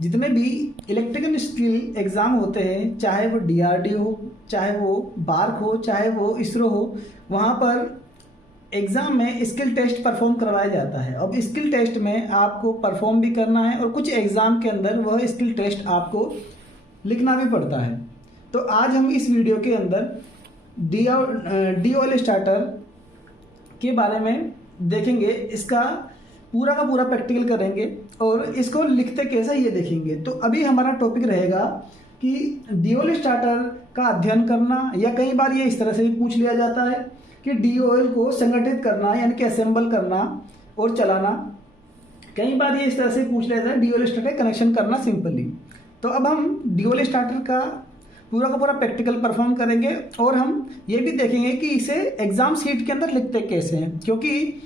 जितने भी electrical skill exam होते हैं, चाहे वो DRDO हो, चाहे वो बार्क हो, चाहे वो इसरो हो, वहाँ पर एग्ज़ाम में स्किल टेस्ट परफॉर्म करवाया जाता है। अब स्किल टेस्ट में आपको परफॉर्म भी करना है और कुछ एग्ज़ाम के अंदर वह स्किल टेस्ट आपको लिखना भी पड़ता है। तो आज हम इस वीडियो के अंदर DOL स्टार्टर के बारे में देखेंगे, इसका पूरा का पूरा प्रैक्टिकल करेंगे और इसको लिखते कैसे ये देखेंगे। तो अभी हमारा टॉपिक रहेगा कि DOL स्टार्टर का अध्ययन करना, या कई बार ये इस तरह से भी पूछ लिया जाता है कि DOL को संगठित करना यानी कि असेंबल करना और चलाना। कई बार ये इस तरह से पूछ लिया जाता है DOL स्टार्टर कनेक्शन करना सिंपली। तो अब हम DOL स्टार्टर का पूरा प्रैक्टिकल परफॉर्म करेंगे और हम ये भी देखेंगे कि इसे एग्ज़ाम शीट के अंदर लिखते कैसे हैं, क्योंकि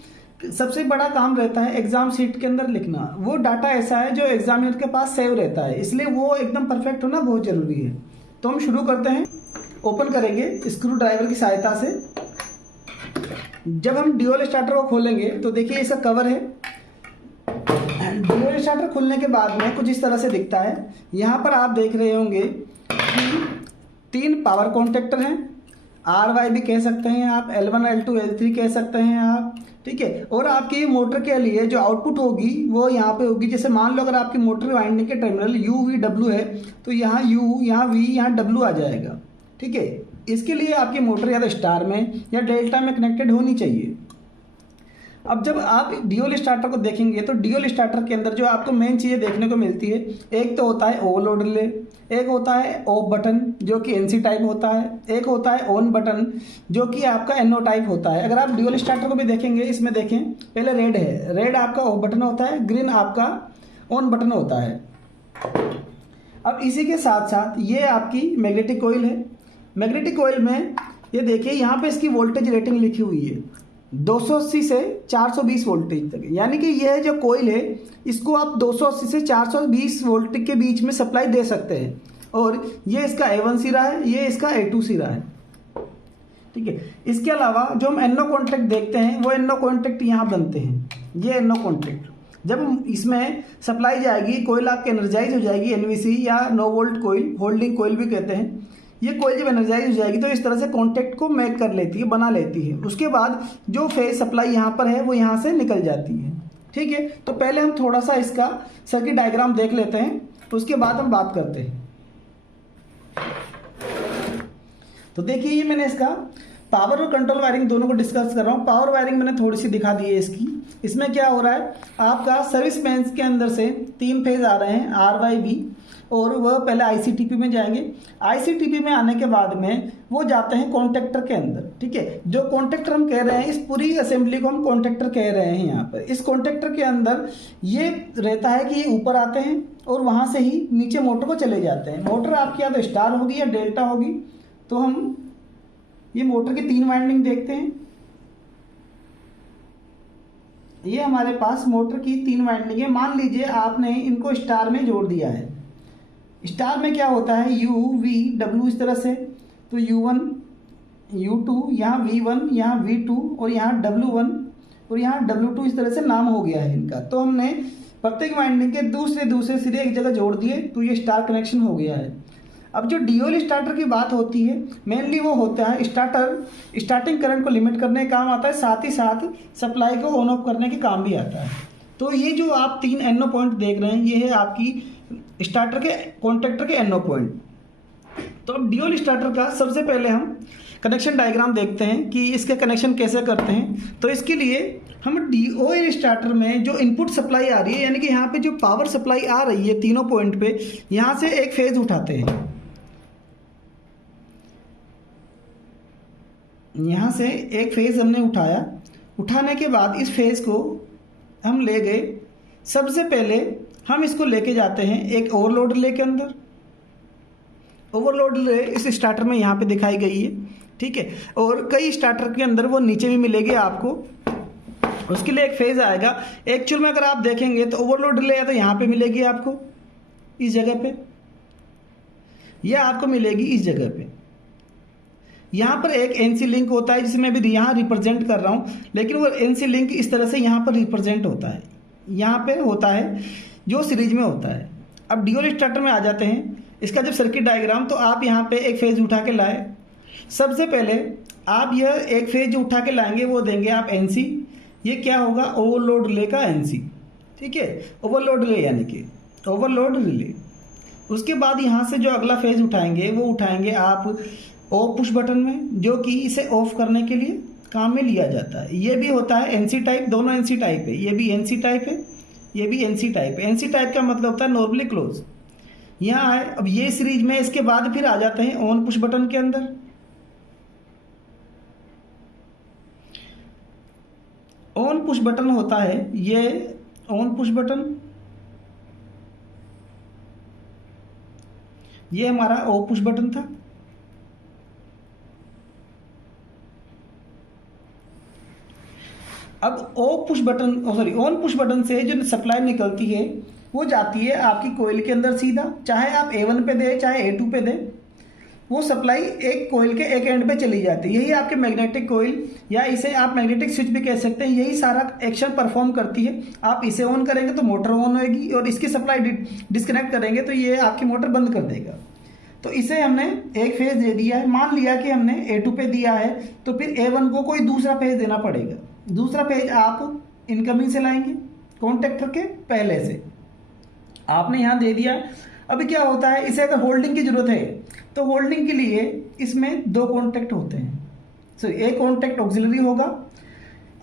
सबसे बड़ा काम रहता है एग्ज़ाम शीट के अंदर लिखना। वो डाटा ऐसा है जो एग्जामिनर के पास सेव रहता है, इसलिए वो एकदम परफेक्ट होना बहुत ज़रूरी है। तो हम शुरू करते हैं। ओपन करेंगे स्क्रू ड्राइवर की सहायता से। जब हम DOL स्टार्टर को खोलेंगे तो देखिए इसका कवर है। DOL स्टार्टर खुलने के बाद में कुछ इस तरह से दिखता है। यहाँ पर आप देख रहे होंगे कि 3 पावर कॉन्टेक्टर हैं, RY भी कह सकते हैं आप, L1 L2 L3 कह सकते हैं आप, ठीक है। और आपकी मोटर के लिए जो आउटपुट होगी वो यहाँ पे होगी। जैसे मान लो अगर आपकी मोटर वाइंडिंग के टर्मिनल UV W है तो यहाँ U, यहाँ V, यहाँ W आ जाएगा, ठीक है। इसके लिए आपकी मोटर या तो स्टार में या डेल्टा में कनेक्टेड होनी चाहिए। अब जब आप DOL स्टार्टर को देखेंगे तो DOL स्टार्टर के अंदर जो आपको मेन चीज़ें देखने को मिलती है, एक तो होता है ओवरलोड रिले, एक होता है ऑफ बटन जो कि NC टाइप होता है, एक होता है ऑन बटन जो कि आपका NO टाइप होता है। अगर आप DOL स्टार्टर को भी देखेंगे, इसमें देखें पहले रेड है, रेड आपका ऑफ बटन होता है, ग्रीन आपका ऑन बटन होता है। अब इसी के साथ साथ ये आपकी मैग्नेटिक कॉइल है। मैग्नेटिक कॉइल में ये देखिए यहाँ पे इसकी वोल्टेज रेटिंग लिखी हुई है 280 से 420 वोल्टेज तक, यानी कि यह जो कोयल है इसको आप 280 से 420 वोल्ट के बीच में सप्लाई दे सकते हैं। और ये इसका A1 सिरा है, ये इसका A2 सिरा है, ठीक है। इसके अलावा जो हम NO कॉन्टैक्ट देखते हैं वो NO कॉन्टैक्ट यहाँ बनते हैं। ये NO कॉन्टैक्ट जब इसमें सप्लाई जाएगी, कोयल आपकी एनर्जाइज हो जाएगी, NVC या नो वोल्ट कोयल, होल्डिंग कोयल भी कहते हैं। ये कोयल जब एनर्जाइज हो जाएगी तो इस तरह से कॉन्टैक्ट को मेक कर लेती है, बना लेती है। उसके बाद जो फेज सप्लाई यहाँ पर है वो यहाँ से निकल जाती है, ठीक है। तो पहले हम थोड़ा सा इसका सर्किट डायग्राम देख लेते हैं, तो उसके बाद हम बात करते हैं। तो देखिए ये मैंने इसका पावर और कंट्रोल वायरिंग दोनों को डिस्कस कर रहा हूँ। पावर वायरिंग मैंने थोड़ी सी दिखा दी है इसकी। इसमें क्या हो रहा है, आपका सर्विस मेंस के अंदर से 3 फेज आ रहे हैं RYB, और वह पहले ICTP में जाएंगे। ICTP में आने के बाद में वो जाते हैं कॉन्टेक्टर के अंदर, ठीक है। जो कॉन्टेक्टर हम कह रहे हैं, इस पूरी असेंबली को हम कॉन्टेक्टर कह रहे हैं यहाँ पर। इस कॉन्टेक्टर के अंदर ये रहता है कि ये ऊपर आते हैं और वहाँ से ही नीचे मोटर को चले जाते हैं। मोटर आपकी या तो स्टार होगी या डेल्टा होगी। तो हम ये मोटर की 3 वाइंडिंग देखते हैं। ये हमारे पास मोटर की 3 वाइंडिंग है। मान लीजिए आपने इनको स्टार में जोड़ दिया है। स्टार में क्या होता है, U, V, W इस तरह से। तो U1, U2, यहाँ V1, यहाँ V2 और यहाँ W1 और यहाँ W2 इस तरह से नाम हो गया है इनका। तो हमने प्रत्येक वाइंडिंग के दूसरे सिरे एक जगह जोड़ दिए तो ये स्टार कनेक्शन हो गया है। अब जो DOL स्टार्टर की बात होती है, मेनली वो होता है स्टार्टिंग करंट को लिमिट करने का काम आता है, साथ ही साथ सप्लाई को ऑन ऑफ करने के काम भी आता है। तो ये जो आप 3 NO पॉइंट देख रहे हैं, ये है आपकी स्टार्टर के कॉन्टेक्टर के NO पॉइंट। तो अब DOL स्टार्टर का सबसे पहले हम कनेक्शन डायग्राम देखते हैं कि इसके कनेक्शन कैसे करते हैं। तो इसके लिए हम DOL स्टार्टर में जो इनपुट सप्लाई आ रही है, यानी कि यहाँ पे जो पावर सप्लाई आ रही है तीनों पॉइंट पे, यहाँ से एक फेज उठाते हैं। यहाँ से एक फेज हमने उठाया। उठाने के बाद इस फेज को हम ले गए। सबसे पहले हम इसको लेके जाते हैं एक ओवरलोड रिले के अंदर। ओवरलोड रिले इस स्टार्टर में यहाँ पे दिखाई गई है, ठीक है। और कई स्टार्टर के अंदर वो नीचे भी मिलेगी आपको। उसके लिए एक फेज आएगा। एक्चुअल में अगर आप देखेंगे तो ओवरलोड रिले या तो यहाँ पे मिलेगी आपको इस जगह पे, या आपको मिलेगी इस जगह पे। यहाँ पर एक NC लिंक होता है जिसे मैं भी यहाँ रिप्रेजेंट कर रहा हूँ, लेकिन वो NC लिंक इस तरह से यहाँ पर रिप्रेजेंट होता है। यहाँ पे होता है जो सीरीज में होता है। अब ड्यूल स्टार्टर में आ जाते हैं। इसका जब सर्किट डायग्राम, तो आप यहाँ पे एक फेज उठा के लाए। सबसे पहले आप यह एक फेज उठा के लाएंगे, वो देंगे आप एनसी। ये क्या होगा? ओवरलोड रिले का एनसी। ठीक है, ओवरलोड रिले यानी कि ओवरलोड रिले। उसके बाद यहाँ से जो अगला फेज उठाएंगे वो उठाएंगे आप ऑफ पुश बटन में, जो कि इसे ऑफ करने के लिए काम में लिया जाता है। ये भी होता है एनसी टाइप, दोनों एनसी टाइप है। ये भी एनसी टाइप है, ये भी एनसी टाइप है। एनसी टाइप का मतलब होता है नॉर्मली क्लोज। यहाँ है। अब ये सीरीज में इसके बाद फिर आ जाते हैं ऑन पुश बटन के अंदर। ऑन पुश बटन होता है ये ऑन पुश बटन, ये हमारा ऑफ पुश बटन था। अब of push button on push button से जो सप्लाई निकलती है वो जाती है आपकी कोयल के अंदर सीधा, चाहे आप A1 पे दे चाहे A2 पे दे, वो सप्लाई एक कोयल के एक एंड पे चली जाती है। यही आपके मैग्नेटिक कोयल, या इसे आप मैग्नेटिक स्विच भी कह सकते हैं, यही सारा एक्शन परफॉर्म करती है। आप इसे ऑन करेंगे तो मोटर ऑन होगी, और इसकी सप्लाई डिस्कनेक्ट करेंगे तो ये आपकी मोटर बंद कर देगा। तो इसे हमने एक फेज दे दिया है। मान लिया कि हमने A2 पे दिया है, तो फिर A1 को कोई दूसरा फेज देना पड़ेगा। दूसरा फेज आप इनकमिंग से लाएंगे, कॉन्टेक्टर के पहले से आपने यहाँ दे दिया। अभी क्या होता है, इसे अगर होल्डिंग की जरूरत है तो होल्डिंग के लिए इसमें दो कॉन्टेक्ट होते हैं। सॉरी, एक कॉन्टेक्ट ऑक्सिलरी होगा।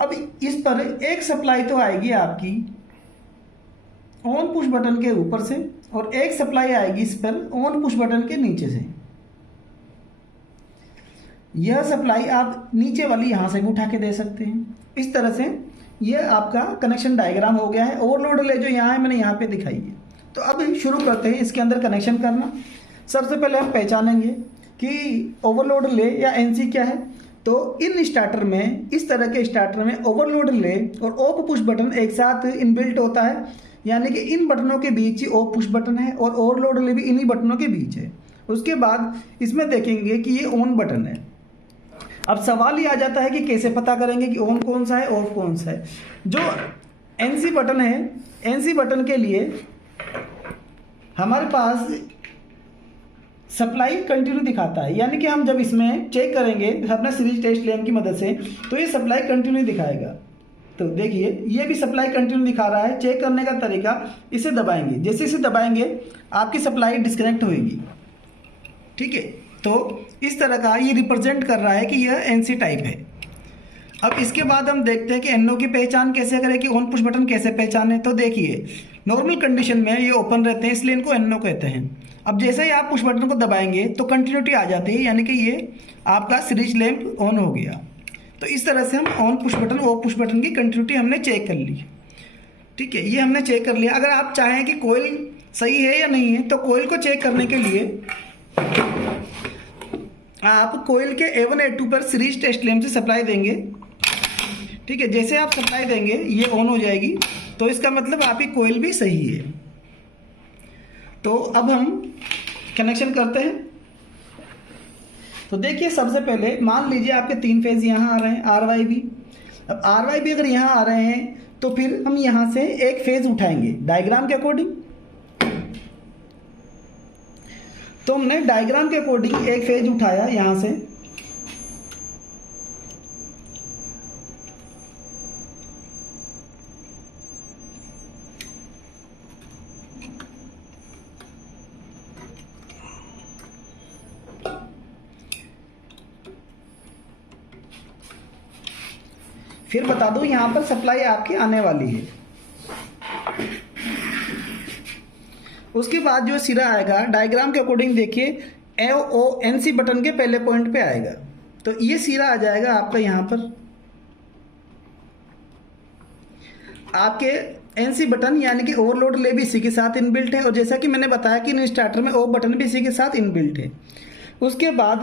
अब इस पर एक सप्लाई तो आएगी आपकी ऑन पुश बटन के ऊपर से, और एक सप्लाई आएगी इस पर ऑन पुश बटन के नीचे से। यह सप्लाई आप नीचे वाली यहां से भी उठा के दे सकते हैं। इस तरह से यह आपका कनेक्शन डायग्राम हो गया है। ओवरलोड रिले जो यहाँ है मैंने यहाँ पे दिखाई है। तो अब शुरू करते हैं इसके अंदर कनेक्शन करना। सबसे पहले हम पहचानेंगे कि ओवरलोड रिले या एनसी क्या है। तो इन स्टार्टर में, इस तरह के स्टार्टर में ओवरलोड रिले और ऑफ पुश बटन एक साथ इनबिल्ट होता है, यानी कि इन बटनों के बीच ही ऑफ पुश बटन है और ओवरलोड रिले भी इन्हीं बटनों के बीच है। उसके बाद इसमें देखेंगे कि ये ऑन बटन है। अब सवाल ये आ जाता है कि कैसे पता करेंगे कि ऑन कौन सा है ऑफ कौन सा है। जो एनसी बटन है, एनसी बटन के लिए हमारे पास सप्लाई कंटिन्यू दिखाता है, यानी कि हम जब इसमें चेक करेंगे अपना सीरीज टेस्ट लैंप की मदद से, तो ये सप्लाई कंटिन्यू दिखाएगा। तो देखिए ये भी सप्लाई कंटिन्यू दिखा रहा है। चेक करने का तरीका, इसे दबाएंगे, जैसे इसे दबाएंगे आपकी सप्लाई डिस्कनेक्ट होगी। ठीक है, तो इस तरह का ये रिप्रेजेंट कर रहा है कि यह एनसी टाइप है। अब इसके बाद हम देखते हैं कि एनओ की पहचान कैसे करें, कि ऑन पुश बटन कैसे पहचाने। तो देखिए नॉर्मल कंडीशन में ये ओपन रहते हैं, इसलिए इनको एनओ कहते हैं। अब जैसे ही आप पुश बटन को दबाएंगे तो कंटिन्यूटी आ जाती है, यानी कि ये आपका सीरीज लैंप ऑन हो गया। तो इस तरह से हम on push button of push button की कंटिन्यूटी हमने चेक कर ली। ठीक है, ये हमने चेक कर लिया। अगर आप चाहें कि कोयल सही है या नहीं है, तो कोयल को चेक करने के लिए आप कोयल के A1 A2 पर सीरीज टेस्ट लैंप से सप्लाई देंगे। ठीक है, जैसे आप सप्लाई देंगे ये ऑन हो जाएगी, तो इसका मतलब आपकी कोयल भी सही है। तो अब हम कनेक्शन करते हैं। तो देखिए सबसे पहले मान लीजिए आपके 3 फेज यहाँ आ रहे हैं RYB। अब RYB अगर यहाँ आ रहे हैं तो फिर हम यहाँ से एक फेज उठाएंगे डायग्राम के अकॉर्डिंग। तो हमने डायग्राम के अकॉर्डिंग एक फेज उठाया यहां से, फिर बता दूं यहां पर सप्लाई आपकी आने वाली है। उसके बाद जो सिरा आएगा डायग्राम के अकॉर्डिंग देखिए एनसी बटन के पहले पॉइंट पे आएगा। तो ये सिरा आ जाएगा आपका यहाँ पर। आपके एनसी बटन यानी कि ओवरलोड रिले भी इसी के साथ इनबिल्ट है, और जैसा कि मैंने बताया कि इन स्टार्टर में ऑफ बटन भी इसी के साथ इनबिल्ट है। उसके बाद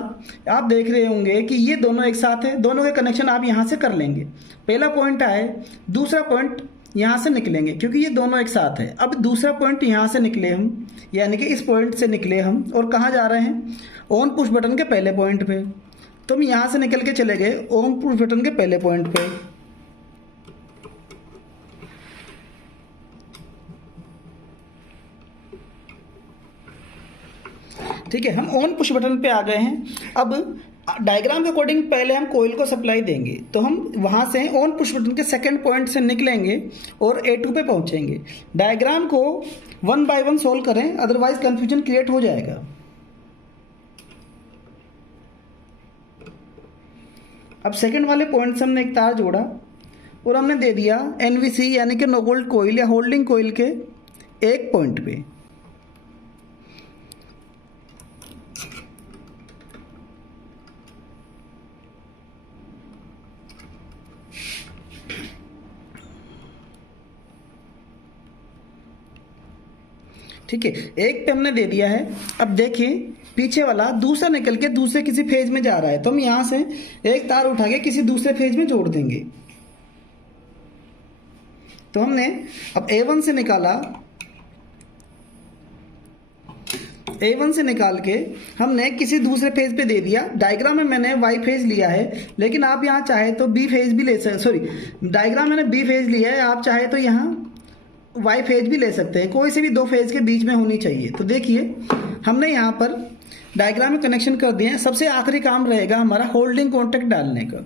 आप देख रहे होंगे कि ये दोनों एक साथ है, दोनों के कनेक्शन आप यहाँ से कर लेंगे। पहला पॉइंट आए, दूसरा पॉइंट यहाँ से निकलेंगे क्योंकि ये दोनों एक साथ है। अब दूसरा पॉइंट यहाँ से निकले हम, यानी कि इस पॉइंट से निकले हम, और कहाँ जा रहे हैं, ऑन पुश बटन के पहले पॉइंट पे। तो हम यहाँ से निकल के चले गए ऑन पुश बटन के पहले पॉइंट पे। ठीक है, हम ऑन पुश बटन पे आ गए हैं। अब डायग्राम के अकॉर्डिंग पहले हम कोयल को सप्लाई देंगे, तो हम वहाँ से ऑन पुश बटन के सेकंड पॉइंट से निकलेंगे और A2 पे पहुँचेंगे। डायग्राम को 1 बाय 1 सोल्व करें, अदरवाइज कन्फ्यूजन क्रिएट हो जाएगा। अब सेकंड वाले पॉइंट से हमने एक तार जोड़ा और हमने दे दिया NVC यानी कि नो वोल्ट कोयल या होल्डिंग कोयल के एक पॉइंट पे। ठीक है, एक पे हमने दे दिया है। अब देखिए पीछे वाला दूसरा निकल के दूसरे किसी फेज में जा रहा है, तो हम यहां से एक तार उठा के किसी दूसरे फेज में जोड़ देंगे। तो हमने अब A1 से निकाला, A1 से निकाल के हमने किसी दूसरे फेज पे दे दिया। डायग्राम में मैंने Y फेज लिया है, लेकिन आप यहाँ चाहे तो B फेज भी ले सकते, सॉरी डायग्राम मैंने B फेज लिया है, आप चाहे तो यहाँ Y फेज भी ले सकते हैं। कोई से भी दो फेज के बीच में होनी चाहिए। तो देखिए हमने यहाँ पर डायग्राम में कनेक्शन कर दिए हैं। सबसे आखिरी काम रहेगा हमारा होल्डिंग कॉन्टैक्ट डालने का।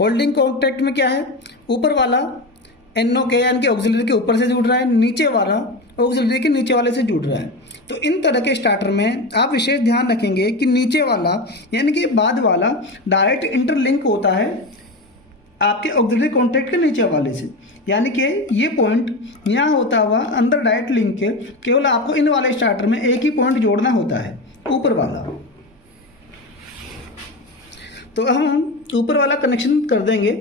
होल्डिंग कॉन्टैक्ट में क्या है, ऊपर वाला NO के यानी कि ऑक्सिलरी के ऊपर से जुड़ रहा है, नीचे वाला ऑक्सिलरी के नीचे वाले से जुड़ रहा है। तो इन तरह के स्टार्टर में आप विशेष ध्यान रखेंगे कि नीचे वाला यानी कि बाद वाला डायरेक्ट इंटरलिंक होता है आपके ऑक्सिलरी कॉन्टैक्ट के नीचे वाले से, यानी कि ये पॉइंट यहाँ होता हुआ अंदर डायरेक्ट लिंक है। केवल आपको इन वाले स्टार्टर में एक ही पॉइंट जोड़ना होता है, ऊपर वाला। तो हम ऊपर वाला कनेक्शन कर देंगे।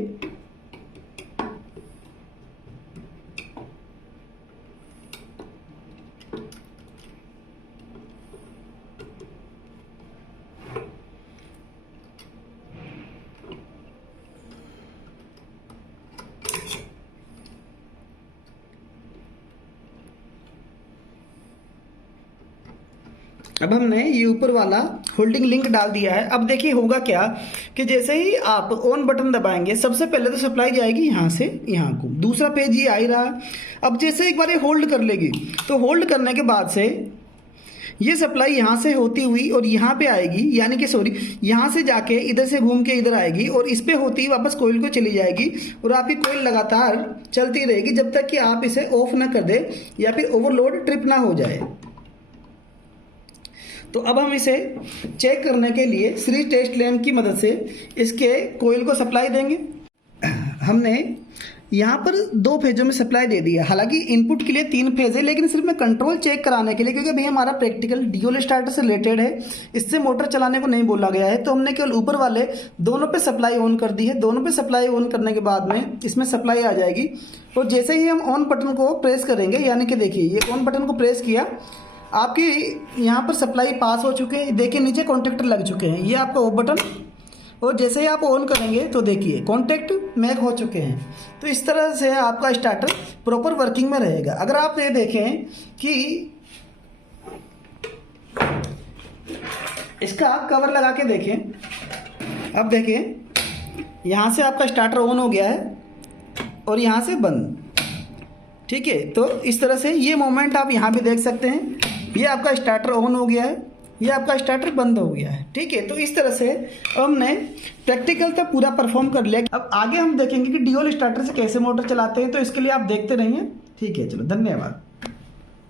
अब हमने ये ऊपर वाला होल्डिंग लिंक डाल दिया है। अब देखिए होगा क्या कि जैसे ही आप ऑन बटन दबाएंगे, सबसे पहले तो सप्लाई जाएगी यहाँ से यहाँ को, दूसरा पेज ये आ ही रहा। अब जैसे एक बार ये होल्ड कर लेगी, तो होल्ड करने के बाद से ये सप्लाई यहाँ से होती हुई और यहाँ पे आएगी, यानी कि सॉरी यहाँ से जाके इधर से घूम के इधर आएगी और इस पे होती ही वापस कोयल को चली जाएगी और आपकी कोयल लगातार चलती रहेगी जब तक कि आप इसे ऑफ ना कर दे या फिर ओवरलोड ट्रिप ना हो जाए। तो अब हम इसे चेक करने के लिए सीरीज टेस्ट लैंप की मदद से इसके कोयल को सप्लाई देंगे। हमने यहाँ पर 2 फेजों में सप्लाई दे दी है। हालांकि इनपुट के लिए 3 फेज है, लेकिन सिर्फ मैं कंट्रोल चेक कराने के लिए, क्योंकि अभी हमारा प्रैक्टिकल ड्यूल स्टार्टर से रिलेटेड है, इससे मोटर चलाने को नहीं बोला गया है। तो हमने केवल ऊपर वाले दोनों पे सप्लाई ऑन कर दी है। दोनों पे सप्लाई ऑन करने के बाद में इसमें सप्लाई आ जाएगी और जैसे ही हम ऑन बटन को प्रेस करेंगे, यानी कि देखिए ये ऑन बटन को प्रेस किया, आपकी यहाँ पर सप्लाई पास हो चुके हैं। देखिए नीचे कॉन्टेक्टर लग चुके हैं, ये आपका ऑफ बटन, और जैसे ही आप ऑन करेंगे तो देखिए कॉन्टेक्ट मैक हो चुके हैं। तो इस तरह से आपका स्टार्टर प्रॉपर वर्किंग में रहेगा। अगर आप ये देखें कि इसका कवर लगा के देखें, अब देखें यहाँ से आपका स्टार्टर ऑन हो गया है और यहाँ से बंद। ठीक है, तो इस तरह से ये मोमेंट आप यहाँ भी देख सकते हैं, ये आपका स्टार्टर ऑन हो गया है, ये आपका स्टार्टर बंद हो गया है। ठीक है, तो इस तरह से हमने प्रैक्टिकल तक पूरा परफॉर्म कर लिया। अब आगे हम देखेंगे कि ड्यूल स्टार्टर से कैसे मोटर चलाते हैं, तो इसके लिए आप देखते रहिए। ठीक है, चलो धन्यवाद।